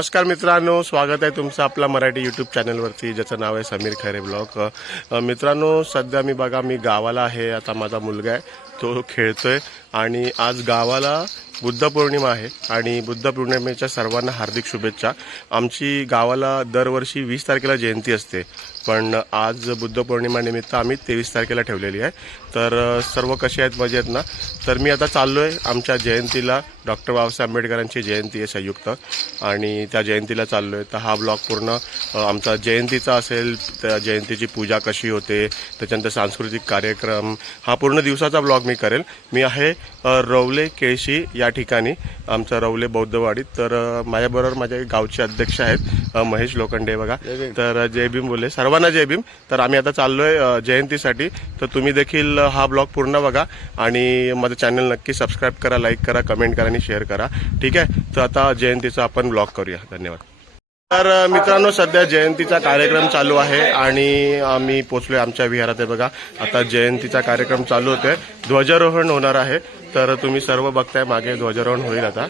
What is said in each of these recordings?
नमस्कार मित्रांनो, स्वागत आहे तुमचं आपला मराठी यूट्यूब चॅनलवरती ज्याचं नाव आहे समीर खैरे ब्लॉग। मित्रांनो, सध्या मी गावाला आहे। आता माझा मुलगा आहे तो खेळतोय आणि आज गावाला बुद्ध पौर्णिमा आहे आणि बुद्ध पौर्णिमेच्या सर्वांना हार्दिक शुभेच्छा। आमची गावाला दरवर्षी 20 तारखेला जयंती असते, पण आज बुद्ध पौर्णिमा निमित्त आम्ही 23 तारखेला ठेवलेली आहे। तर सर्व कसे आहेत, मजेत ना? तर मी आता चाललोय आमच्या जयंतीला। डॉक्टर बाबासाहेब आंबेडकरांची जयंती आहे संयुक्त, आणि त्या जयंतीला चाललोय। तर हा ब्लॉग पूर्ण आमचा जयंतीचा असेल, त्या जयंतीची पूजा कशी होते, त्याच्यानंतर सांस्कृतिक कार्यक्रम, हा पूर्ण दिवसाचा ब्लॉग मी करेल। मी आहे रवले केळशी या ठिकाणी, आमचा रवले बौद्धवाडीत। तर माझ्याबरोबर माझे गावचे अध्यक्ष आहेत महेश लोखंडे बघा। तर जय भीम बोले सर्वांना, जय भीम। तर आम्ही आता चाललोय जयंतीसाठी, तर तुम्ही देखील हा ब्लॉग पूर्ण बघा आणि माझं चॅनल नक्की सबस्क्राईब करा, लाईक करा, कमेंट करा आणि शेअर करा, ठीक आहे? तर आता जयंतीचा आपण ब्लॉग करूया। धन्यवाद। तर मित्रांनो, सध्या जयंतीचा कार्यक्रम चालू आहे आणि आम्ही पोचलोय आमच्या विहारात आहे बघा। आता जयंतीचा कार्यक्रम चालू होतोय, ध्वजारोहण होणार आहे। तर तुम्ही सर्व बघताय, मागे ध्वजारोहण होईल आता।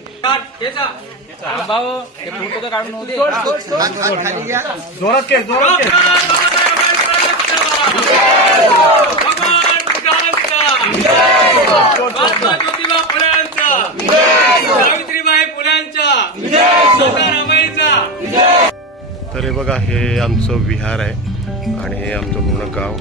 तर हे बघा, हे आमचं विहार आहे आणि हे आमचं पूर्ण गाव।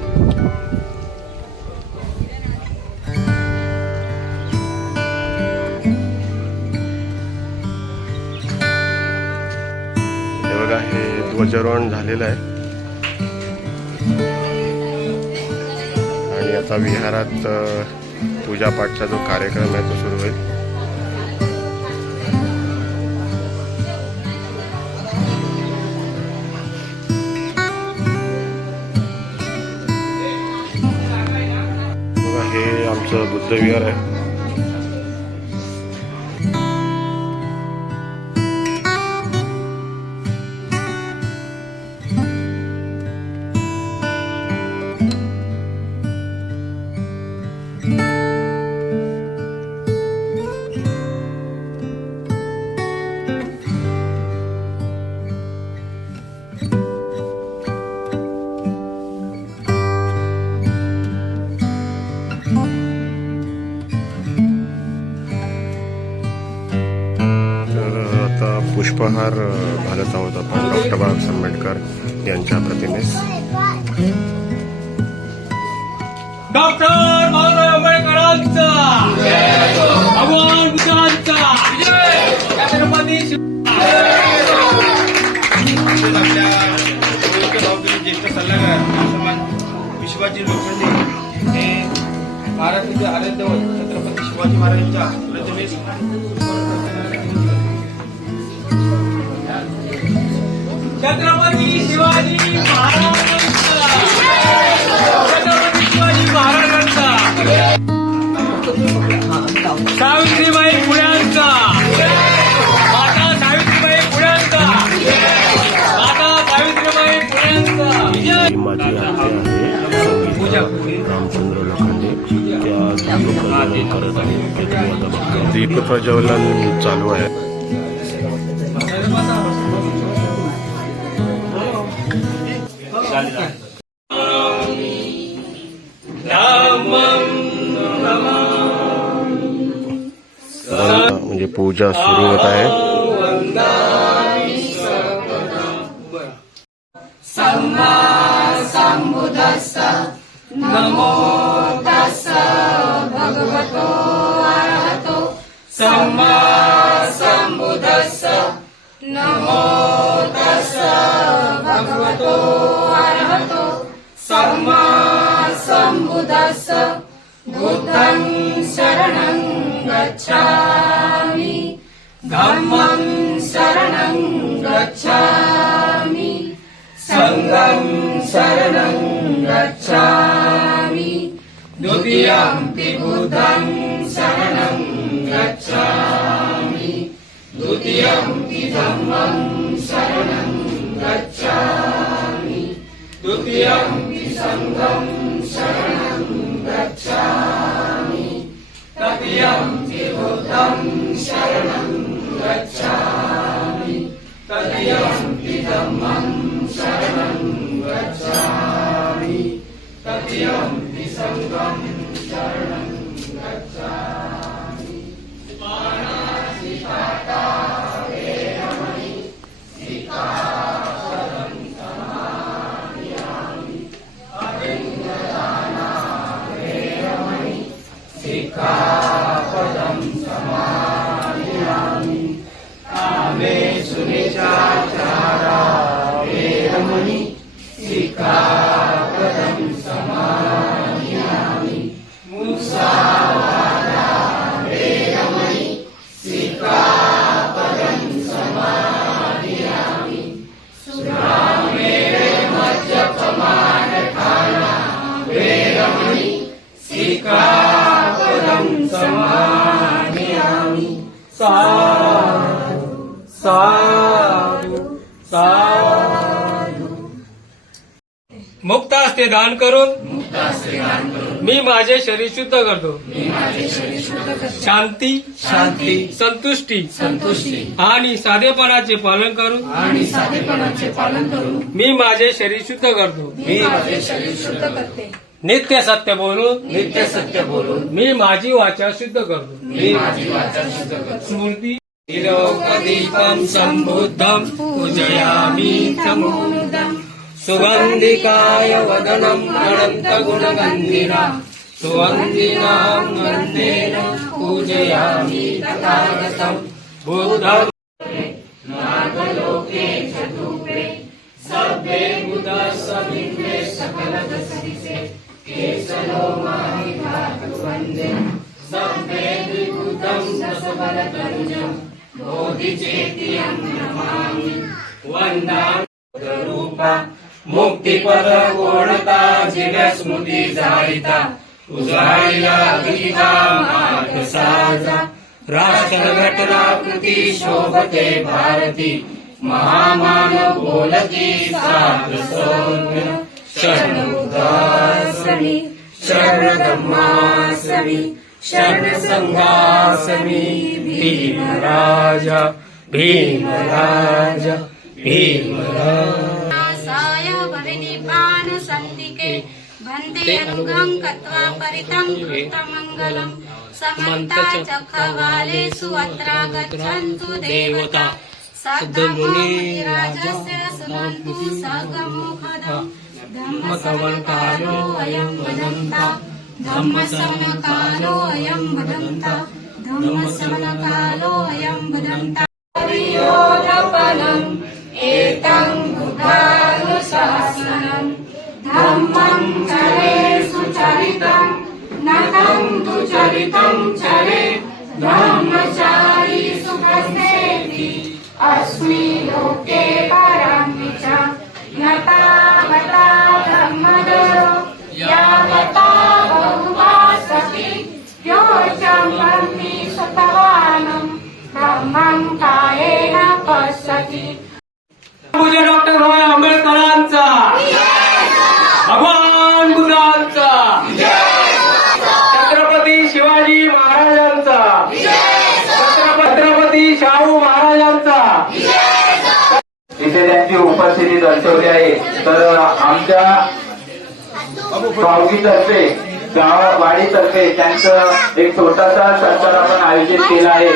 हे बघा, हे ध्वजारोहण झालेलं आहे आणि आता विहारात पूजापाठचा जो कार्यक्रम आहे तो सुरू होईल। हे आमचं बुद्ध विहार आहे। पुष्पहार घालत आहोत आपण डॉक्टर बाबासाहेब आंबेडकर यांच्या प्रतिमेस। डॉक्टर बाबासाहेब आंबेडकरांचा भगवान बुद्धांचा छत्रपती ज्येष्ठ सल्लागार विश्वाजी लोखंडे हे महाराष्ट्राचे आराध्य छत्रपती शिवाजी महाराजांच्या प्रतिमेस छत्रपती शिवाजी महाराजांचा, छत्रपती शिवाजी महाराजांचा, सावित्रीबाई फुल्यांचा, माता सावित्रीबाई फुल्यांचा, माता सावित्रीबाई फुल्यांचा। माझी आत्या आहे रामचंद्र लोखंडे, त्या दीप करत आहेत। दीप प्रज्वलन चालू आहे। म्हणजे पूजा सुरू होत आहे। सम्मा संबुद्धस्स नमो तस्स भगवतो अरहतो सम्मा संबुद्धस्स नमो तस्स भगवतो अरहतो सम्मा संबुद्धस्स बुद्धं शरणं गच्छामि धम्मं शरणं गच्छामि संघं शरणं गच्छामि द्वितीयंपि बुद्धं शरणं गच्छामि द्वितीयंपि धम्मं शरणं गच्छामि द्वितीयंपि संघं शरणं गच्छामि तृतीयंपि बुद्धं शरणं गच्छामि मुक्त असते दान करून मी माझे शरीर शुद्ध करतो. शांती शांती संतुष्टी संतुष्टी आणि साधेपणाचे पालन करून आणि साधेपणाचे पालन करून मी माझे शरीर शुद्ध करतो. मी माझे शरीर शुद्ध करते. नित्य सत्य बोलून नित्य सत्य बोलून मी माझी वाचा शुद्ध करतो. मी माझी वाचा शुद्ध करते. स्मृती लोकदीपं संबुद्धं पूजयामि तमोनुदं सुगन्धिकाय वदनं अनन्तगुणगन्धिना सुवन्दिनां गन्धेन पूजयामि तथागतं बुद्धं नागलोके चतुर्वे सभ्ये बुद्धसमिन्वे सकलदसरिसे केशलोमानिधातु वन्दे सभ्ये द्विबुद्धं दशबलतनुजं बोधिचेत्यं नमामि वन्दामि रूपा मुक्तिपद पूर्णता जिव्य स्मृती जाळिता उजाळीला गीता मार्ग साजा राष्ट्रघटना कृती शोभते भारती महामानव बोलती साध सौम्य शरणोदासनी शरणधम्मासनी शरणसंघासनी भीमराजा भीमराजा भीमराजा साय भविनिपान सन्दिके भन्ते अनुगं कत्वा परितं कृतमङ्गलं समन्ता चखवालेषु अत्रा गच्छन्तु देवता सद्मुनिराजस्य सुनन्तु सगमुखदं धम्मसवनकालो अयं वदन्ता धम्मसवनकालो अयं वदन्ता धम्मसवनकालो अयं वदन्ता योगफलम् एतं बुद्धानुशासनं धम्मं चरे सुचरितं नतं तु चरितं चरे ब्रह्मचारी सुखसेति अस्मि लोके परामि च नता वता ब्रह्मदरो यावता बहुवासति यो च ब्रह्मी सुतवानं ब्रह्मं कायेन पश्यति. पूज्य डॉक्टर बाबासाहेब आंबेडकरांचा भगवान बुद्धांचा छत्रपती शिवाजी महाराजांचा छत्रपती शाहू महाराजांचा इथे त्यांची उपस्थिती दर्शवली आहे. तर आमच्या भावकीतर्फे गाववाडीतर्फे त्यांचं एक छोटासा सत्कार आपण आयोजित केला आहे.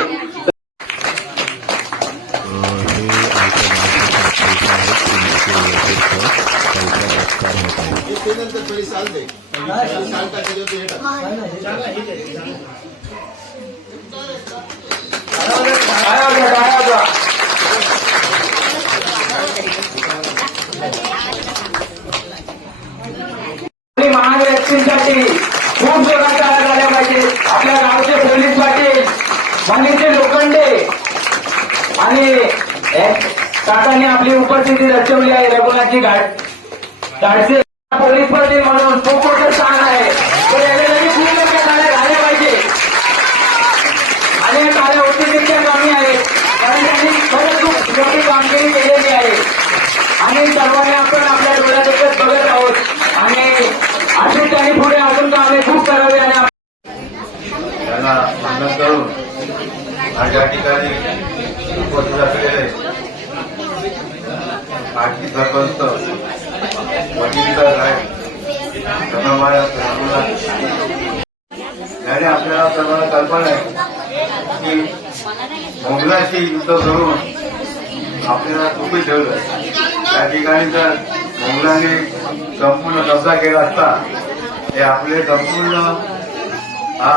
महान व्यक्तींसाठी खूप जोरात टाळ्या झाल्या पाहिजे. आपल्या गावचे पोलीस पाटील मनीषे लोखंडे आणि काकांनी आपली उपस्थिती दर्शवली आहे. रघुनाथजी धाडसे पोलीस पाटील म्हणून खूप मोठं स्थान आहे. तर याच्यासाठी खूप मोठ्या टाळ्या झाल्या पाहिजे आणि या टाळ्या होती तितक्या कमी आहेत, कारण त्यांनी खरंच खूप मोठी कामगिरी केलेली आहे आणि सर्वांनी आपण आपल्या डोळ्यातच बघत आहोत आणि अशी त्यांनी पुढे अजून कामे खूप करावी आणि त्यांना वंदन करून आज या ठिकाणी उपस्थित असलेले माजी सरपंच वकीलदार आहे याने आपल्याला सर्वांना कल्पना आहे की मोगलाशी युद्ध करून आपल्याला सोपी ठेवलं. त्या ठिकाणी जर मोगलांनी संपूर्ण कब्जा केला असता हे आपले संपूर्ण हा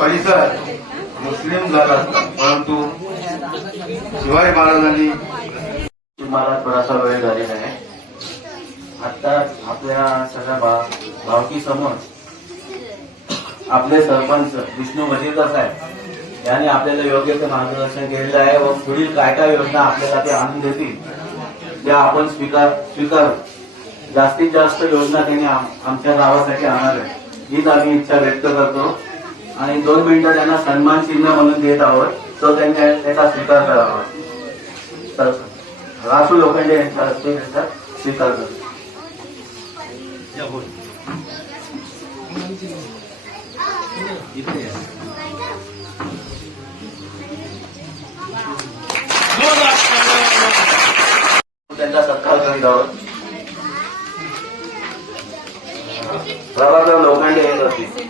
परिसर मुस्लिम झाला असता. परंतु शिवाजी महाराजांनी मला थोडासा वेळ झालेला आहे. आता आपल्या सगळ्या भावकी समोर आपले सरपंच विष्णू वजीरदार साहेब यांनी आपल्याला योग्य ते मार्गदर्शन केलेलं आहे व पुढील काय काय योजना आपल्याला ते आणून देतील त्या आपण स्वीकारू. जास्तीत जास्त योजना त्यांनी आमच्या गावासाठी आणणार आहे हीच आम्ही इच्छा व्यक्त करतो. आणि 2 मिनिटं त्यांना सन्मान चिन्ह म्हणून देत आहोत तो त्यांनी त्याचा स्वीकार करावा. तर रासू लोखंडे यांच्या हस्ते त्याचा स्वीकार करतो. त्यांचा सत्कार करीत आहोत. प्रभाकर लोखंडे येत होते.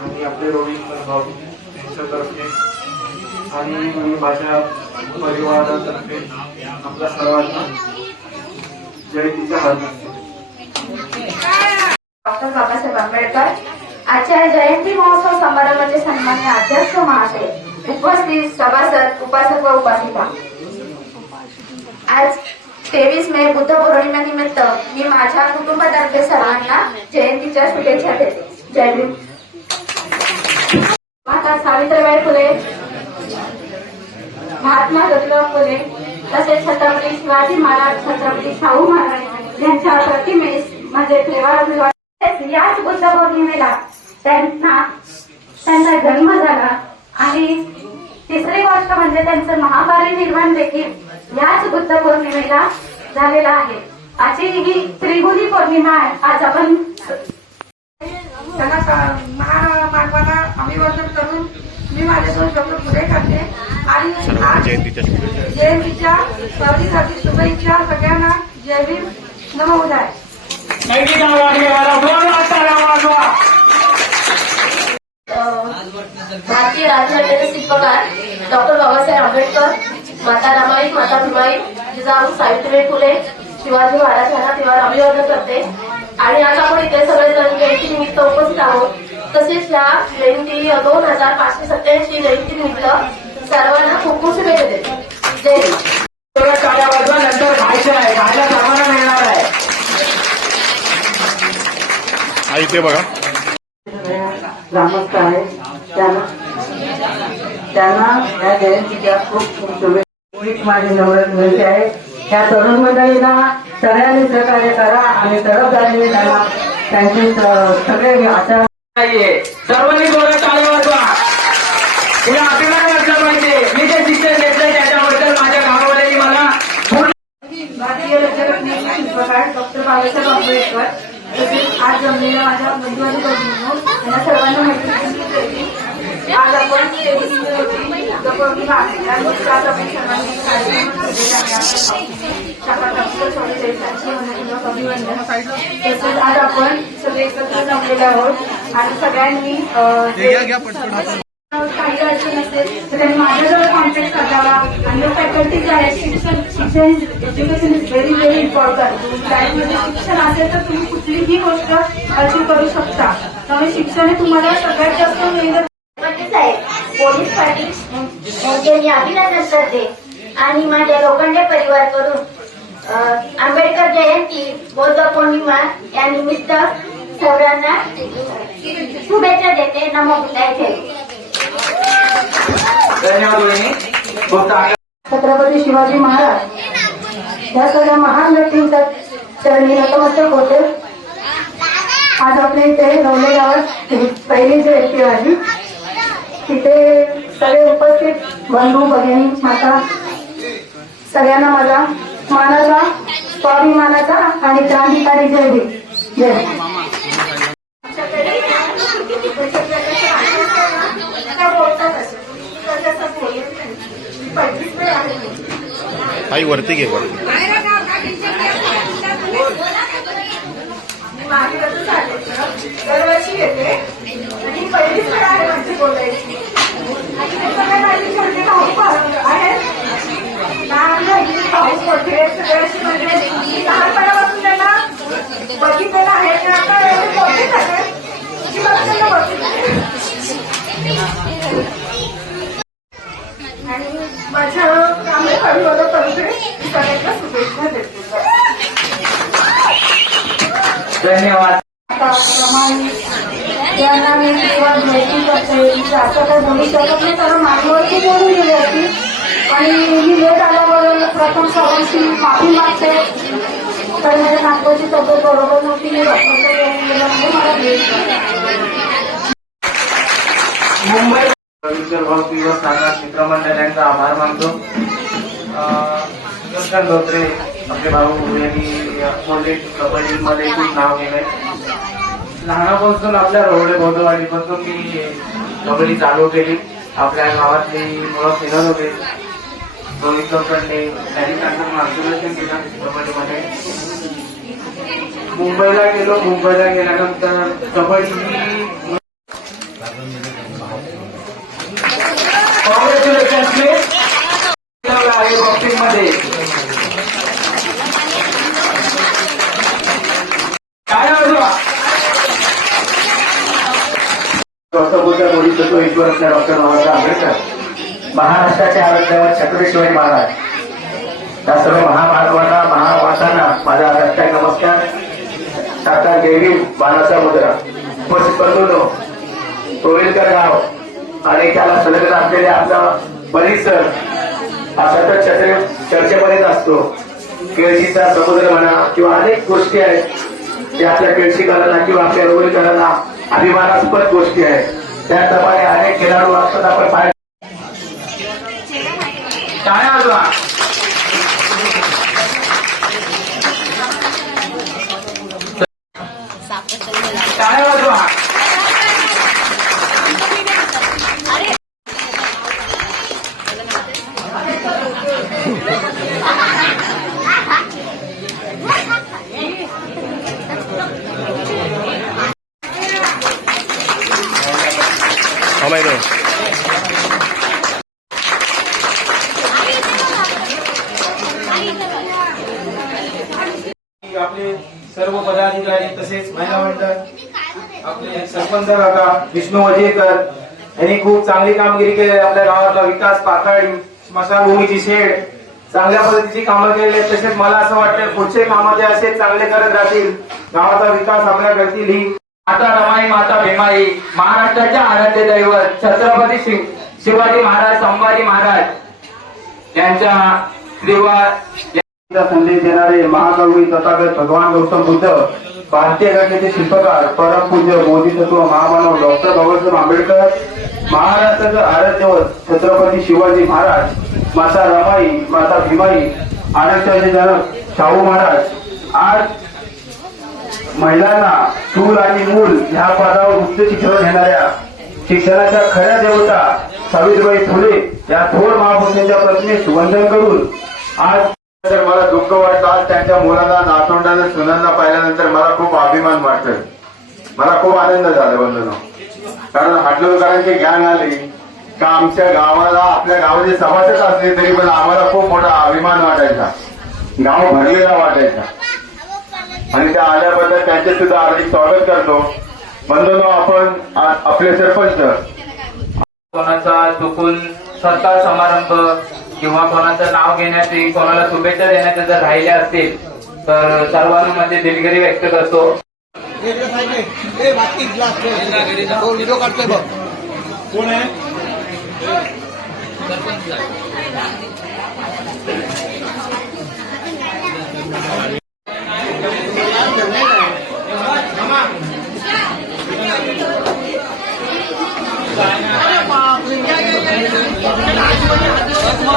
आणि आपले रवींद्र भाऊ यांच्यातर्फे आणि मी माझ्या परिवारातर्फे आपल्या सर्वांना जयंतीच्या हार्दिक डॉक्टर बाबासाहेब आंबेडकर आजच्या जयंती महोत्सव समारंभाचे सन्मान्य अध्यक्ष महाशय, उपस्थित सभासद, उपासक व उपासिका. आज 23 मे बुद्ध पौर्णिमेनिमित्त मी माझ्या कुटुंबातर्फे सर्वांना जयंतीच्या शुभेच्छा देते. जय भीम. माता सावित्रीबाई फुले, महात्मा ज्योतिबा फुले तसेच छत्रपती शिवाजी महाराज, छत्रपती शाहू महाराज यांच्या प्रतिमेस म्हणजे फेरा. याच बुद्ध पौर्णिमेला त्यांचा जन्म झाला आणि तिसरी गोष्ट म्हणजे त्यांचं महापरिनिर्वाण देखील याच बुद्ध पौर्णिमेला झालेला आहे. आजची ही त्रिगुणी पौर्णिमा आहे. आज आपण त्यांना महामानवाला अभिवादन करून मी माझे 2 शब्द पुढे करते आणि आज जयंतीच्या सावलीसाठी शुभेच्छा सगळ्यांना. जय भीम. नमो बुद्धाय. भारतीय राज्यघटनेचे शिल्पकार डॉक्टर बाबासाहेब आंबेडकर, माता रमाई, माता भीमाई, जिजाऊ सावित्रीबाई फुले, शिवाजी महाराज यांना तेव्हा अभिवादन करते. आणि आज आपण इथे सगळेजण जयंती निमित्त उपस्थित आहोत. तसेच या जयंती 2587 जयंती निमित्त सर्वांना खूप खूप शुभेच्छा देते. जय हिंद. नंतर खायचं आहे, खायला सामान मिळणार आहे. इथे बघा ग्रामस्थ आहे त्यांना या जयंतीच्या खूप खूप शुभेच्छा. माझी नम्र विनंती आहे या तरुण मंडळींना सगळ्यांनी सहकार्य करा आणि तरफदारीने त्यांना त्यांचे सगळे आचार नाहीये. सर्वांनी जोरात टाळ्या वाजवा. तिला अभिमान वाटला पाहिजे. मी जे शिक्षण घेतलंय त्याच्याबद्दल माझ्या गावावाल्यांनी मला भारतीय राज्यघटनेचे शिल्पकार डॉक्टर बाबासाहेब आंबेडकर तसेच आज जमलेल्या माझ्या बंधू आणि भगिनींनो यांना सर्वांना माहिती. आज आपण 23 मे रोजी बुद्ध पौर्णिमा आहे. या दिवशी आज आपण सर्वांनी कार्यक्रम अभिवंदन तसेच आज आपण सगळे एकत्र जमलेले आहोत आणि सगळ्यांनी काही अडचण असेल तर त्यांनी माझ्याजवळ कॉन्टॅक्ट करावा. आणि फॅकल्टी जे आहेत शिक्षण education is very very important. लाईफमध्ये शिक्षण असेल तर तुम्ही कुठलीही गोष्ट अचीव करू शकता. त्यामुळे शिक्षण हे तुम्हाला सगळ्यात जास्त मिळतं. पोलीस पाटील यांचे मी अभिनंदन करते आणि माझ्या लोखंडे परिवारकडून आंबेडकर जयंती बौद्ध पौर्णिमा या निमित्त सर्वांना शुभेच्छा देते. नमो बुद्धाय. धन्यवाद. छत्रपती शिवाजी महाराज या सगळ्या महान व्यक्तींच्या चरणी नतमस्तक होते. आज आपल्या इथे नवले गावात पहिली जयंती आली. तिथे सगळे उपस्थित बंधू भगिनी माता सगळ्यांना माझा मानाचा स्वाभिमानाचा आणि क्रांतिकारी जय भीम. जय भीम. आई वरती घे वरती. दरवर्षी येते आणि पहिलीच वेळ आहे माझी बोलायची. आणि त्याच्यामुळे माझी छोटी भाऊ आहे लहान भाऊ मोठे सगळ्याशी म्हणजे लहानपणापासून त्यांना बघितलेलं आहे. पण आता एवढे मोठे झाले की मला त्यांना बघितलं. आणि माझं काम हळूहळू करूकडे सगळ्यांना शुभेच्छा देते. धन्यवाद. त्यांना मी तेव्हा माहिती करते असं काही बोलू शकत नाही कारण माझ्यावरती बोलून गेली होती आणि मी लेट आल्यावर प्रथम सर्वांची माफी मागते. तर माझ्या नागपूरची तब्येत बरोबर नव्हती. मी डॉक्टरकडे येऊन गेल्यामुळे मला लेट मुंबई रवींद्र भाऊ दिवस नागनाथ मित्रमंडळ यांचा आभार मानतो. सुदर्शन धोत्रे आपले भाऊ यांनी बोलले कबड्डीमध्ये खूप नाव केलंय. लहानापासून आपल्या रोडे भोवतवाडीपासून मी कबड्डी चालू केली. आपल्या गावातली मुलं खेळत होते. रोहित लोखंडे त्यांनी त्यांचं मार्गदर्शन केलं कबड्डीमध्ये. मुंबईला गेलो. मुंबईला गेल्यानंतर कबड्डी कॉंग्रॅच्युलेशन प्लीज. बॉक्सिंगमध्ये काय गौतमबुद्ध बोधिसत्व ईश्वरज्ञ डॉक्टर बाबासाहेब आंबेडकर, महाराष्ट्राचे आराध्य छत्रपती शिवाजी महाराज या सर्व महामानवांना महावासांना माझा रस्त्यात नमस्कार. टाटा जयभीम बाणाचा मुद्रा उपस्थित बंधूंनो, टोळेलकर गाव आणि त्याला संलग्न असलेल्या आपला परिसर हा सतत चर्चेमध्येच असतो. केळशीचा समुद्र म्हणा किंवा अनेक गोष्टी आहेत त्या आपल्या केळशीकरांना किंवा आपल्या रोहिलकरांना अभिमानास्पद गोष्टी आहेत. त्याप्रमाणे अनेक खेळाडू असतात. आपण पाहिजे टाळ्या वाजवा. टाळ्या वाजवा. आपले सर्व पदाधिकारी तसेच महिला मंडळ आपले सरपंच काका विष्णू वजेकर यांनी खूप चांगली कामगिरी केली. आपल्या गावातला विकास पातळी स्मशानभूमीची शेड चांगल्या पद्धतीची कामं केली आहेत. तसेच मला असं वाटतं पुढचे कामं जे असेच चांगले करत राहतील गावाचा विकास आपल्या करतील. ही माता रमाई माता भीमाई महाराष्ट्राच्या आराध्य दैवत छत्रपती शिवाजी महाराज संभाजी महाराज यांच्या त्रिवार संदेश देणारे महाकवी तथागत भगवान गौतम बुद्ध, भारतीय घटनेचे शिल्पकार परमपूज्य बोधिसत्व महामानव डॉक्टर बाबासाहेब आंबेडकर, महाराष्ट्राचं आराध्यवत छत्रपती शिवाजी महाराज, माता रमाई माता भीमाई, आरक्षणाचे जनक शाहू महाराज आज महिलांना चूल आणि मूल ह्या पदावर उच्च शिक्षण घेणाऱ्या शिक्षणाच्या खऱ्या देवता सावित्रीबाई फुले या थोर महापुरुषांच्या प्रतिमेस वंदन करून आज तर मला दुःख वाटतं. आज त्यांच्या मुलांना नातवंडांना सुनांना पाहिल्यानंतर मला खूप अभिमान वाटतोय. मला खूप आनंद झाला बंधूंनो. कारण हाडलोळकरांची गॅंग आली का आमच्या गावाला आपल्या गावाचे सभासद असले तरी पण आम्हाला खूप मोठा अभिमान वाटायचा. गाव भरलेला वाटायचा आणि त्या आल्याबद्दल त्यांचे सुद्धा हार्दिक स्वागत करतो. बंधूंनो, आपण आपले सरपंच कोणाचा चुकून सत्कार समारंभ किंवा कोणाचं नाव घेण्याचे कोणाला शुभेच्छा देण्याचे जर राहिले असतील तर सर्वांमध्ये दिलगिरी व्यक्त करतो.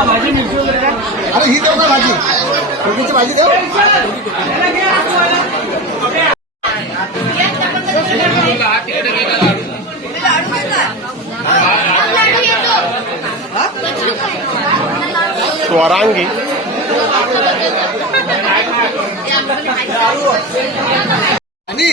भाजी मिळतो ही देऊ का भाजी कोबीची भाजी देऊ स्वरांगी आणि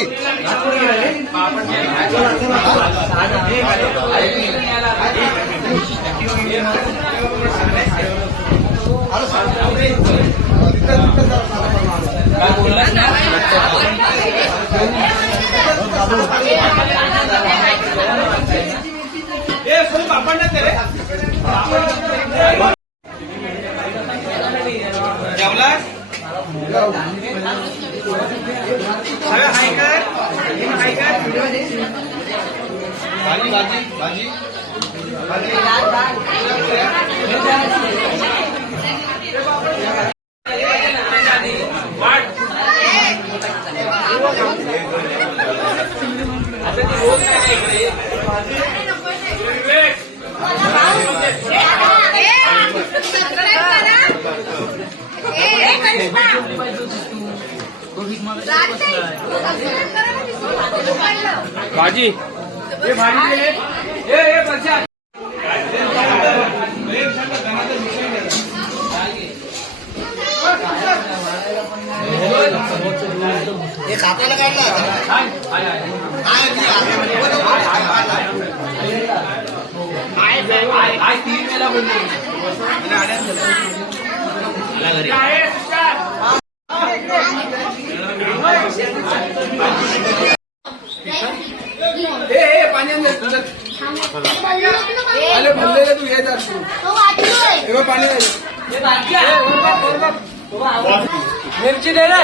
भाजी हे कापायला काढला मिरची दे रे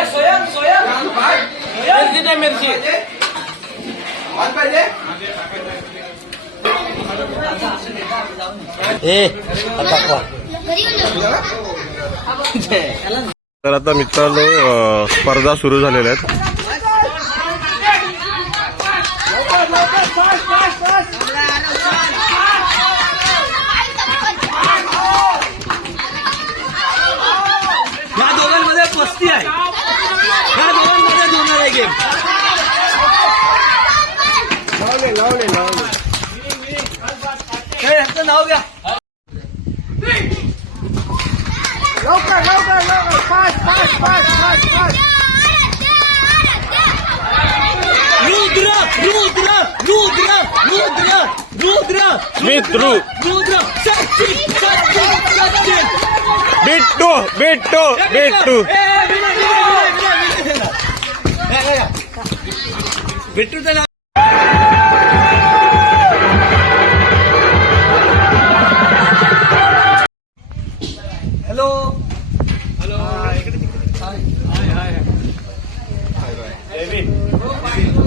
मिरची दे मिरची तर आता मित्रांनो स्पर्धा सुरू झालेल्या आहेत. या दोघांमध्ये पस्ती आहे या दोघांमध्ये होणार आहे गेम यांचं नाव घ्या रुद्र रुद्र रुद्र रुद्र रुद्र मित्रू रुद्र सचिन सचिन सचिन बिट्टू बिट्टू बिट्टू बिट्टूचं नाव हॅलो हॅलो हाय हाय